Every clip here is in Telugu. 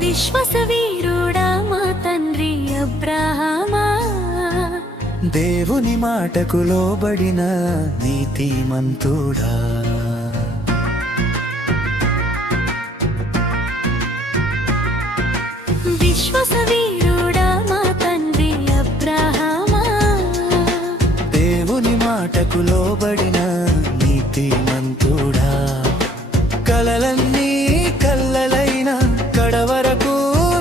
విశ్వాసవీరుడా మా తండ్రి అబ్రహామా, దేవుని మాటకు లోబడిన నీతిమంతుడా. విశ్వాసవీరుడా మా తండ్రి అబ్రహామా, దేవుని మాటకు లోబడిన నీతిమంతుడా. కలలన్నీ కల్లలైన కడవరకు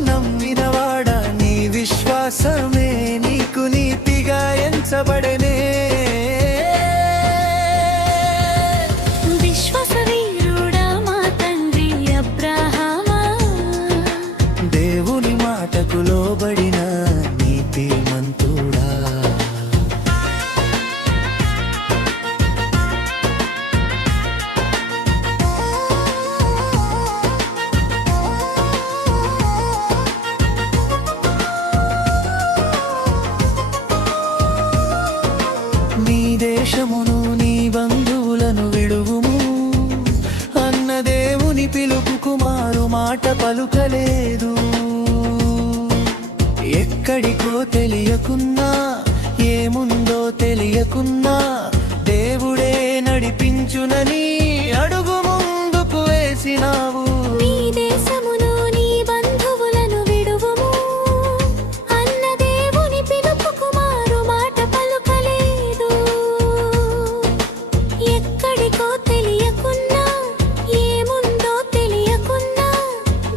నమ్మినవాడ, నీ విశ్వాసమే నీకు నీతిగా ఎంచబడనే. విశ్వాసవీరుడా మా తండ్రి అబ్రహామా, దేవుని మాటకు లోబడిన నీతిమంతుడా. నీ దేశమును నీ బంధువులను విడువుము అన్న దేవుని పిలుపుకు మారు మాట పలుకలేదు. ఎక్కడికో తెలియకున్నా, ఏముందో తెలియకున్నా, దేవుడే నడిపించునని అడుగు ముందుకు వేసినావు. నీ దేశమును నీ బంధువులను విడువుము అన్న దేవుని పిలుపుకు మారు మాట పలుకలేదు. ఎక్కడికో తెలియకున్నా, ఏముందో తెలియకున్నా,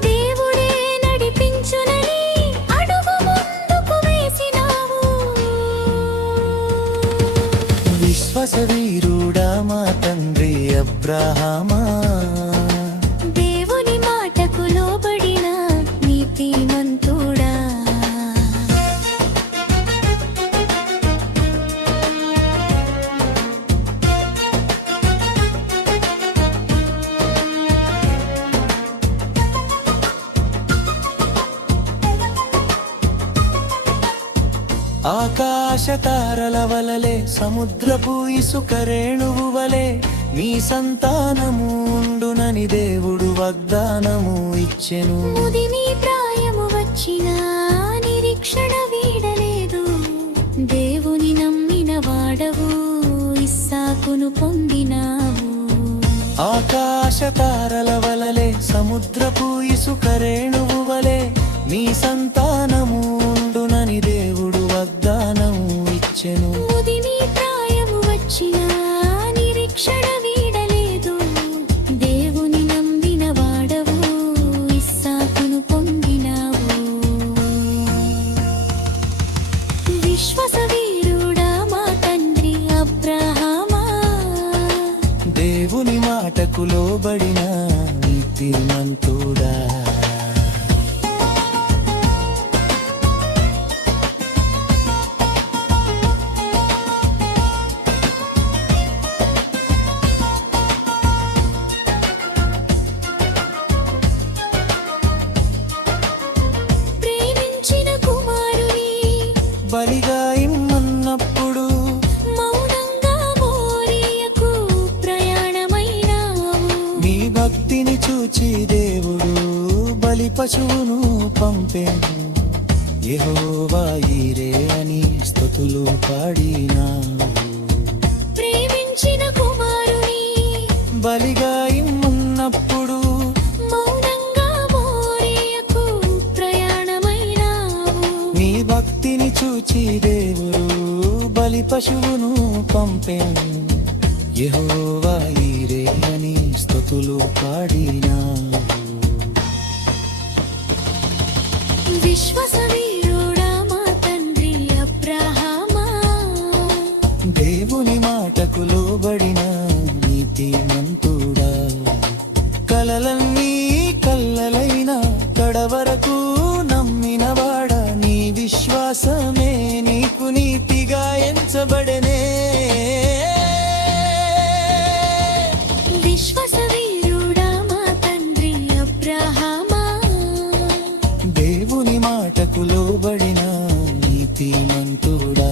దేవుడే నడిపించునని అడుగు ముందుకు వేసినావు. విశ్వాసవీరుడా మా తండ్రి అబ్రహామా, దేవుని మాటకు లోబడిన నీతిమంతుడా. ఆకాశ తారల వలలే, సముద్రపు ఇసుక రేణువు వలె నీ సంతానము ఉండునని దేవుడు వాగ్దానము ఇచ్చెను. ముదిమి ప్రాయము వచ్చినా నిరీక్షణ వీడలేదు. దేవుని నమ్మిన వాడవు, ఇస్సాకును పొందినావు. ఆకాశ తారల వలలే, సముద్రపు ఇసుక రేణువు వలె నీ సంతానము ఉండునని దేవుడు వాగ్దానము ఇచ్చెను. ముదిమి ప్రాయము వచ్చినా నిరీక్షణ వీడలేదు. దేవుని నమ్మిన వాడవు, ఇస్సాకును పొందినావు. విశ్వాసవీరుడా మా తండ్రి అబ్రహామా, దేవుని మాటకు లోబడిన నీతిమంతుడా. ప్రేమించిన కుమారుని బలిగా ఇమ్మన్నప్పుడు మౌనంగా మోరియకు ప్రయాణమైనావు. నీ భక్తిని చూచి దేవుడు బలి పశువును పంపెను. యెహోవా ఈరే అని స్తుతులు పాడినావు. ప్రేమించిన కుమారుని బలిగా ఇమ్మన్నప్పుడు మౌనంగా మోరియకు ప్రయాణమైనావు. నీ భక్తిని చూచి దేవుడు బలి పశువును పంపెను. యెహోవా ఈరే అని స్తుతులు పాడినావు. విశ్వాసవీరుడా మా తండ్రి అబ్రహామా, దేవుని మాటకు లోబడిన నీతిమంతుడా. కలలన్నీ కల్లలైన కడవరకు నమ్మినవాడ, నీ విశ్వాసమే నీకు నీతిగా ఎంచబడనే. విశ్వాసవీరుడా మా తండ్రి అబ్రహామా, దేవుని మాటకు లోబడిన నీతిమంతుడా. నీతిమంతుడా